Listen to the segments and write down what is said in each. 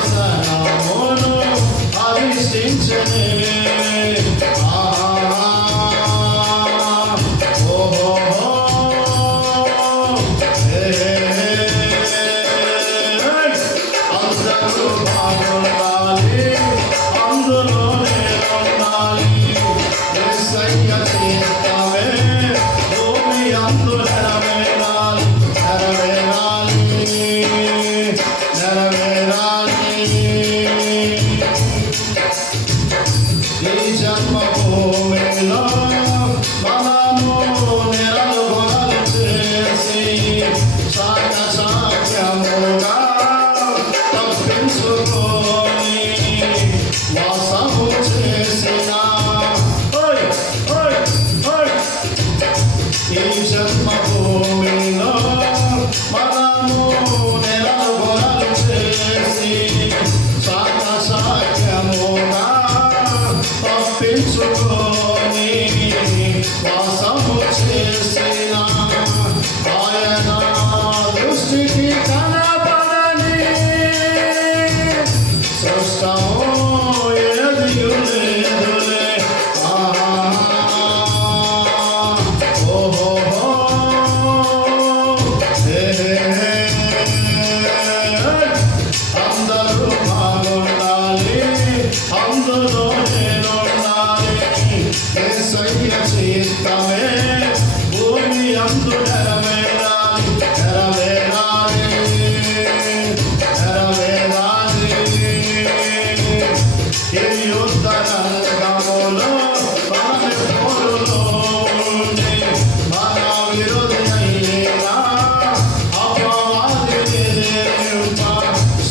సింహాసనమును అధిష్ఠించనే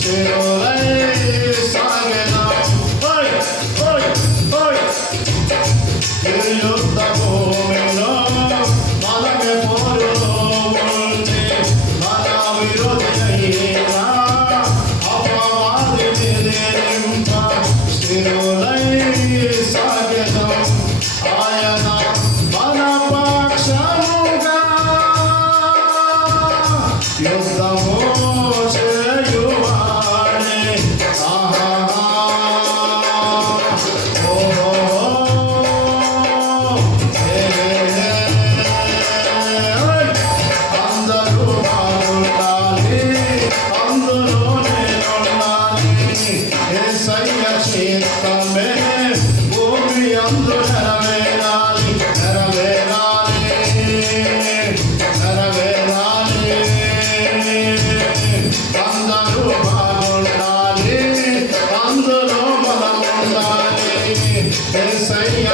Yeah. Deus dá um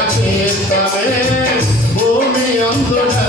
আছে তবে ভূমি অন্ধকার।